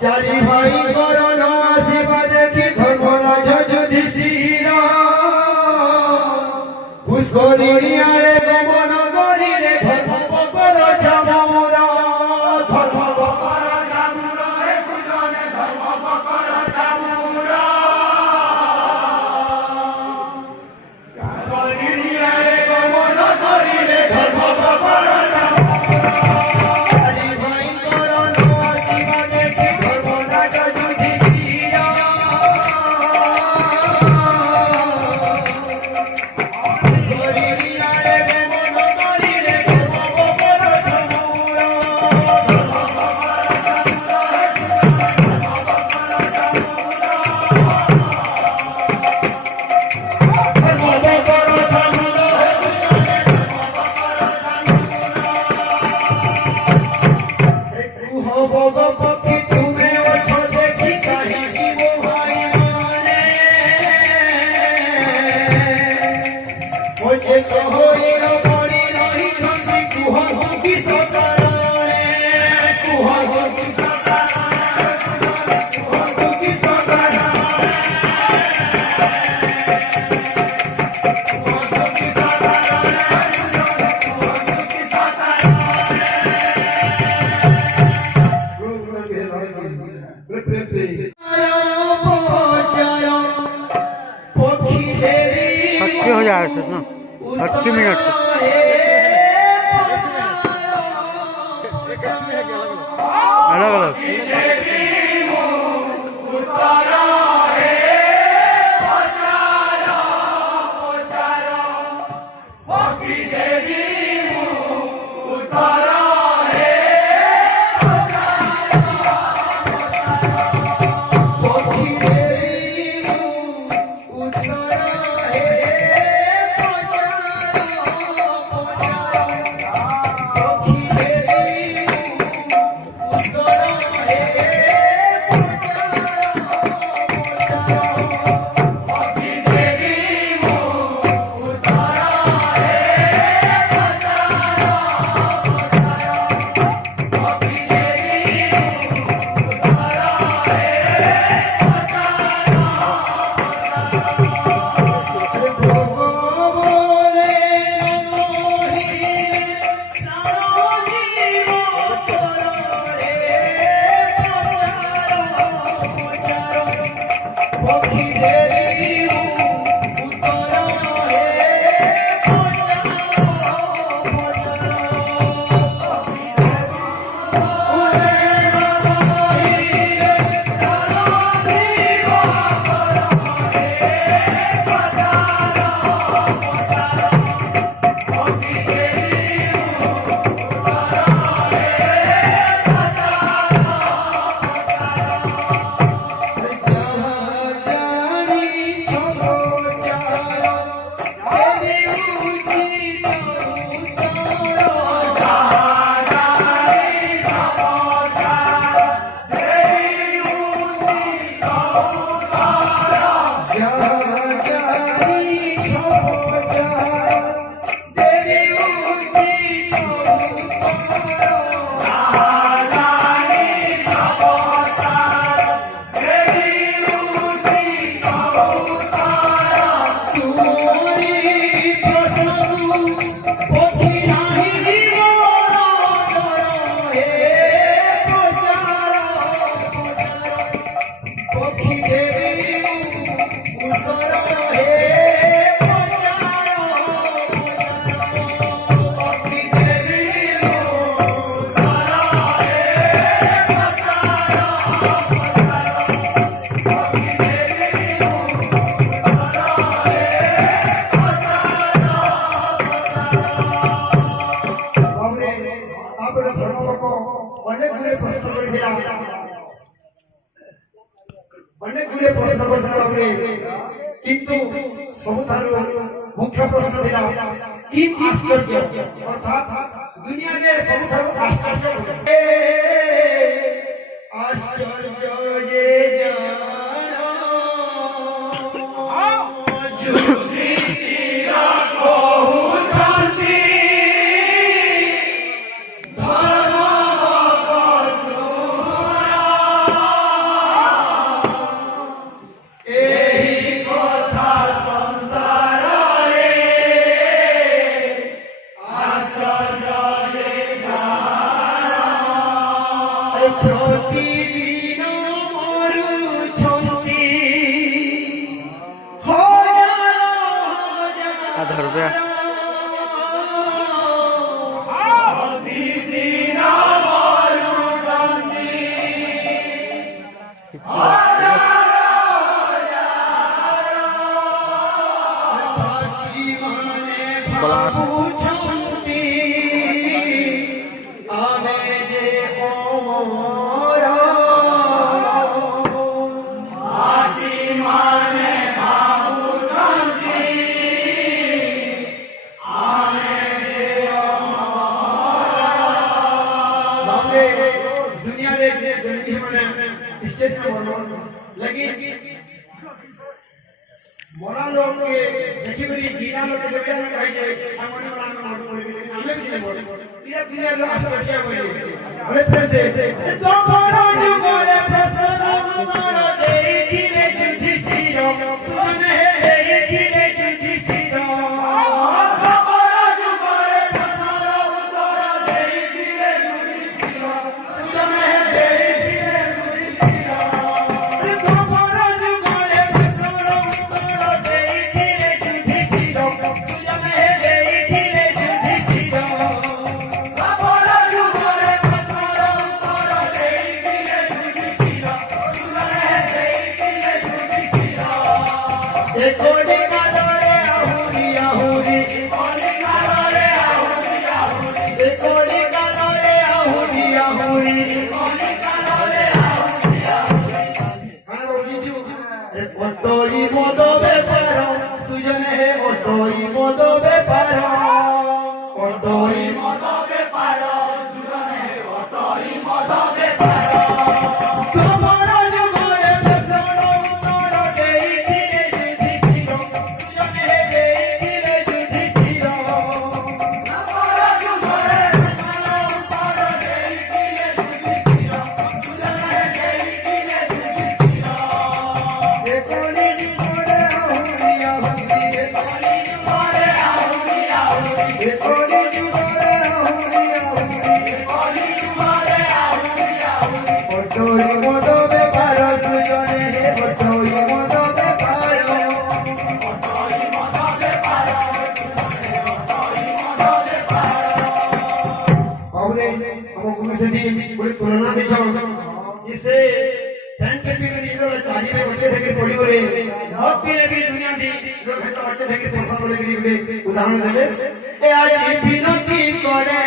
चारि भाई करण आशीर्वाद देखी धर्मराज युधिष्ठिर पुष्करिणी आड़े गमन करिले धर्म बकर चामूर धर्म बकर चामूर हे पूजने धर्म बकर चामूर पुष्करिणी आड़े गमन करिले धर्म बकर हो जा रहा है ना 30 मिनट अलग अलग मुख्य प्रश्न दिला किम आश्चर्य अर्थात दुनिया के सबुठारु आश्चर्य आश्चर्य ये जाना जुगीरा कहू शांति धर्म का सोना ପ୍ରତିଦିନ ମରୁଛନ୍ତି ହଜାର आधा रुपया ପ୍ରତିଦିନ ମରୁଛନ୍ତି ବାକିମାନେ ଭାବୁଛନ୍ତି ଆମେ ଯେ ଅମର ବାକିମାନେ ଭାବୁଛନ୍ତି ଆମେ ଯେ ଅମର ଦୁନିଆରେ ମାନେ स्टेज में बोलो लेकिन मोरा लोग के देखी मेरी जीना लोग के बेटा में कही जाए हमने बना में नाम बोले लेकिन हमें भी नहीं बोले ये दुनिया लोग आश्चर्य बोले बड़े प्रेम से तो मोरा जो बोले प्रश्न हमारा तेरी धीरे युधिष्ठिर सुन है तेरी धीरे युधिष्ठिर हमारा जो बोले प्रश्न हमारा तेरी धीरे युधिष्ठिर सुन है तेरी Otoy modo beparo, sujan hai otoy modo beparo. Otoy modo beparo, sujan hai otoy modo beparo. Tomorrow you go to the sun, tomorrow day dhire yudhishthiro, sujan hai day dhire yudhishthiro. Tomorrow you go to the sun, tomorrow day dhire yudhishthiro, sujan hai day dhire yudhishthiro. तुलना जिससे fan पे भी मेरी इधर चाली में बच्चे थे कि थोड़ी बोले बहुत पीले भी दुनिया दी लोग घंटा बच्चे थे कि 3 साल बोले कि उदाहरण दे ए आज बिनती करे